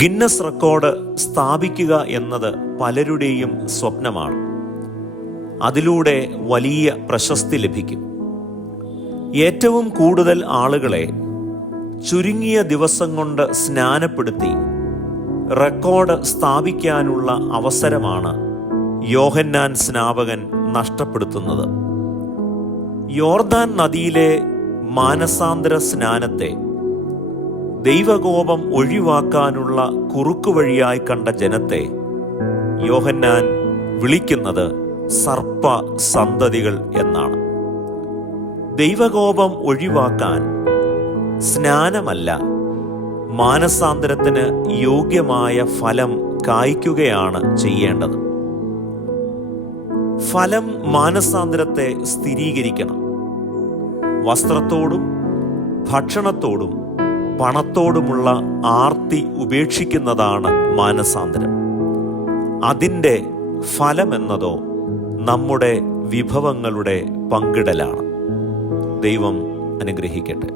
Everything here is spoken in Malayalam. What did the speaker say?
ഗിന്നസ് റെക്കോർഡ് സ്ഥാപിക്കുക എന്നത് പലരുടെയും സ്വപ്നമാണ്. അതിലൂടെ വലിയ പ്രശസ്തി ലഭിക്കും. ഏറ്റവും കൂടുതൽ ആളുകളെ ചുരുങ്ങിയ ദിവസം കൊണ്ട് സ്നാനപ്പെടുത്തി റെക്കോർഡ് സ്ഥാപിക്കാനുള്ള അവസരമാണ് യോഹന്നാൻ സ്നാപകൻ നഷ്ടപ്പെടുത്തുന്നത്. യോർദാൻ നദിയിലെ മാനസാന്തര സ്നാനത്തെ ദൈവകോപം ഒഴിവാക്കാനുള്ള കുറുക്കുവഴിയായി കണ്ട ജനത്തെ യോഹന്നാൻ വിളിക്കുന്നത് സർപ്പ സന്തതികൾ എന്നാണ്. ദൈവകോപം ഒഴിവാക്കാൻ സ്നാനമല്ല, മാനസാന്തരത്തിന് യോഗ്യമായ ഫലം കായ്ക്കുകയാണ് ചെയ്യേണ്ടത്. ഫലം മാനസാന്തരത്തെ സ്ഥിരീകരിക്കണം. വസ്ത്രത്തോടും ഭക്ഷണത്തോടും പണത്തോടുമുള്ള ആർത്തി ഉപേക്ഷിക്കുന്നതാണ് മാനസാന്തരം. അതിൻ്റെ ഫലമെന്നതോ നമ്മുടെ വിഭവങ്ങളുടെ പങ്കിടലാണ്. ദൈവം അനുഗ്രഹിക്കട്ടെ.